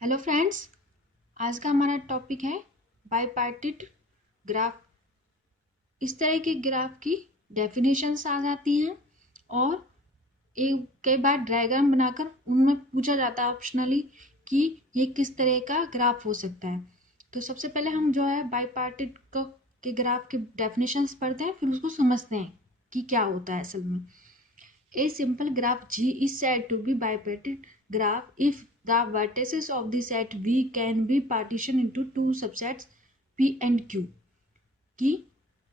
Hello friends, आज का हमारा टॉपिक है बाईपार्टिट ग्राफ। इस तरह के ग्राफ की डेफिनेशंस आ जाती हैं और कई बार डायग्राम बनाकर उनमें पूछा जाता है ऑप्शनली कि ये किस तरह का ग्राफ हो सकता है। तो सबसे पहले हम जो है बाईपार्टिट के ग्राफ के डेफिनेशंस पढ़ते हैं, फिर उसको समझते हैं कि क्या होता है असल में। A simple graph G is said to be bipartite graph if the vertices of the set V can be partitioned into two subsets P and Q। कि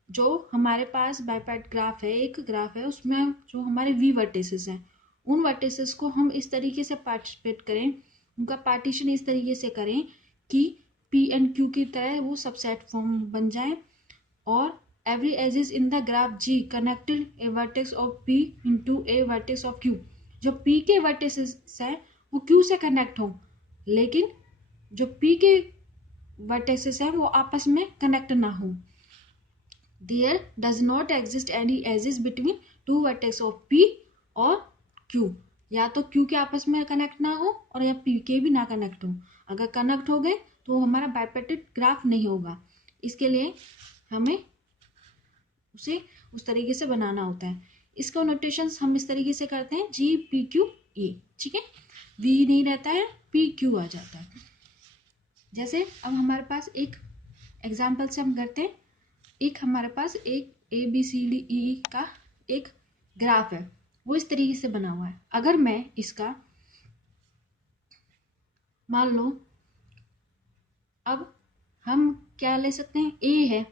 जो हमारे पास बाईपार्ट ग्राफ है, एक ग्राफ है, उसमें जो हमारे V वर्टिसेस हैं, उन वर्टिसेस को हम इस तरीके से पार्टिसिपेट करें, उनका पार्टीशन इस तरीके से करें कि P and Q की तरह वो सबसेट फॉर्म बन जाए और every edges in the graph G connected a vertex of P into a vertex of Q। जो P के vertices है वो Q से कनेक्ट हो, लेकिन जो P के vertices है वो आपस में कनेक्ट ना हो। There does not exist any edges between two vertex of P और Q। या तो Q के आपस में कनेक्ट ना हो और या P के भी ना कनेक्ट हो। अगर कनेक्ट हो गए तो वो हमारा बाईपार्टिट ग्राफ नहीं होगा। इसके लिए हमें उसे उस तरीके से बनाना होता है। इसका नोटेशंस हम इस तरीके से करते हैं जी पी क्यू ए। ठीक है, वी नहीं रहता है, पी क्यू आ जाता है। जैसे अब हमारे पास एक एग्जाम्पल से हम करते हैं, एक हमारे पास एक A B C D E का एक ग्राफ है, वो इस तरीके से बना हुआ है। अगर मैं इसका मान लो, अब हम क्या ले सकते हैं, ए है,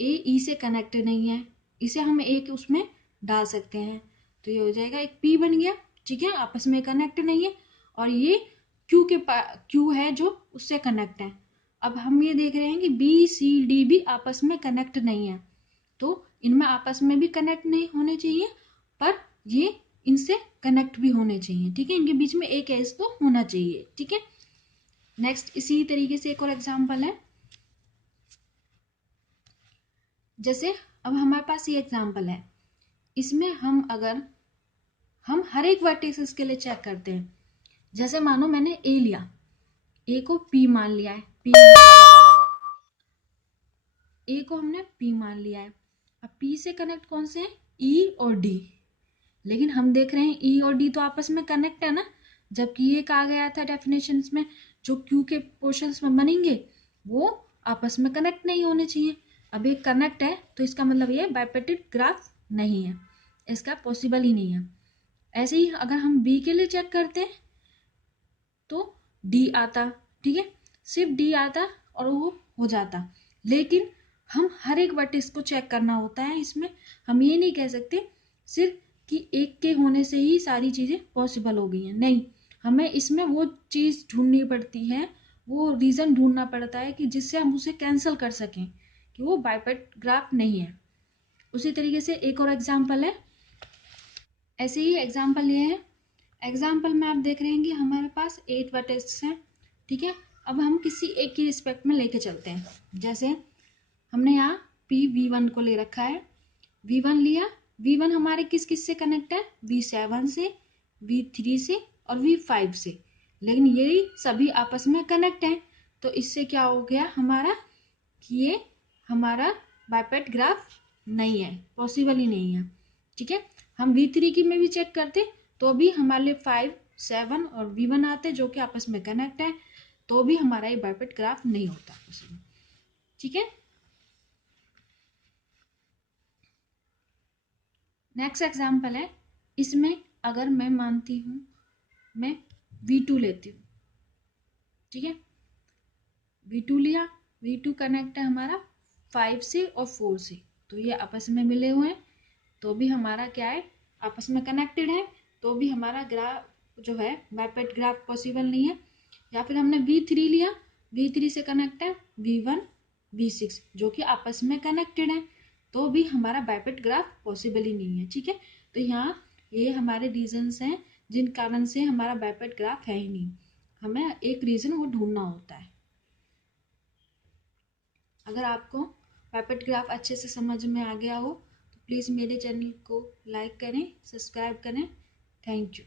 ए ई से कनेक्ट नहीं है, इसे हम एक उसमें डाल सकते हैं, तो ये हो जाएगा एक पी बन गया। ठीक है, आपस में कनेक्ट नहीं है, और ये क्यू है जो उससे कनेक्ट है। अब हम ये देख रहे हैं कि बी सी डी भी आपस में कनेक्ट नहीं है, तो इनमें आपस में भी कनेक्ट नहीं होने चाहिए, पर ये इनसे कनेक्ट भी होने चाहिए। ठीक है, इनके बीच में एक एज तो होना चाहिए। ठीक है, नेक्स्ट इसी तरीके से एक और एग्जाम्पल है। जैसे अब हमारे पास ये एग्जाम्पल है, इसमें हम हर एक वर्टिसेस के लिए चेक करते हैं। जैसे मानो मैंने ए लिया, ए को पी मान लिया है, ए को हमने पी मान लिया है। अब पी से कनेक्ट कौन से हैं, ई और डी, लेकिन हम देख रहे हैं ई और डी तो आपस में कनेक्ट है ना, जबकि ये कहा गया था डेफिनेशन में जो क्यू के पोर्शंस में बनेंगे वो आपस में कनेक्ट नहीं होने चाहिए। अब एक कनेक्ट है तो इसका मतलब ये बाईपार्टिट ग्राफ नहीं है, इसका पॉसिबल ही नहीं है। ऐसे ही अगर हम बी के लिए चेक करते हैं तो डी आता। ठीक है, सिर्फ डी आता और वो हो जाता, लेकिन हम हर एक वर्टिस को चेक करना होता है। इसमें हम ये नहीं कह सकते सिर्फ कि एक के होने से ही सारी चीज़ें पॉसिबल हो गई हैं, नहीं, हमें इसमें वो चीज़ ढूंढनी पड़ती है, वो रीज़न ढूंढना पड़ता है कि जिससे हम उसे कैंसिल कर सकें कि वो बाईपार्टिट ग्राफ नहीं है। उसी तरीके से एक और एग्जाम्पल है, ऐसे ही एग्जाम्पल ये है। एग्जाम्पल में आप देख रहे हैं कि हमारे पास 8 वर्टेक्स हैं। ठीक है, अब हम किसी एक की रिस्पेक्ट में लेके चलते हैं। जैसे हमने यहाँ पी वी वन को ले रखा है, वी वन लिया, वी वन हमारे किस किस से कनेक्ट है, वी सेवन से, वी थ्री से और वी फाइव से, लेकिन ये सभी आपस में कनेक्ट हैं। तो इससे क्या हो गया हमारा कि ये हमारा बाईपार्टिट ग्राफ नहीं है, पॉसिबल ही नहीं है। ठीक है, हम वी थ्री की में भी चेक करते तो भी हमारे लिए 5, 7 और वी वन आते जो कि आपस में कनेक्ट है, तो भी हमारा ये बाईपार्टिट ग्राफ नहीं होता उसमें। ठीक है, नेक्स्ट एग्जाम्पल है, इसमें अगर मैं मानती हूँ मैं V2 लेती हूँ। ठीक है, V2 लिया, V2 कनेक्ट है हमारा 5 से और 4 से, तो ये आपस में मिले हुए हैं, तो भी हमारा क्या है, आपस में कनेक्टेड है, तो भी हमारा ग्राफ जो है बाईपार्टिट ग्राफ पॉसिबल नहीं है। या फिर हमने V3 लिया, V3 से कनेक्ट है V1, V6 जो कि आपस में कनेक्टेड है, तो भी हमारा बाईपार्टिट ग्राफ पॉसिबल ही नहीं है। ठीक है, तो यहाँ ये हमारे रीजंस हैं जिन कारण से हमारा बाईपार्टिट ग्राफ है ही नहीं, हमें एक रीजन वो ढूंढना होता है। अगर आपको बाईपार्टिट ग्राफ अच्छे से समझ में आ गया हो तो प्लीज़ मेरे चैनल को लाइक करें, सब्सक्राइब करें। Thank you.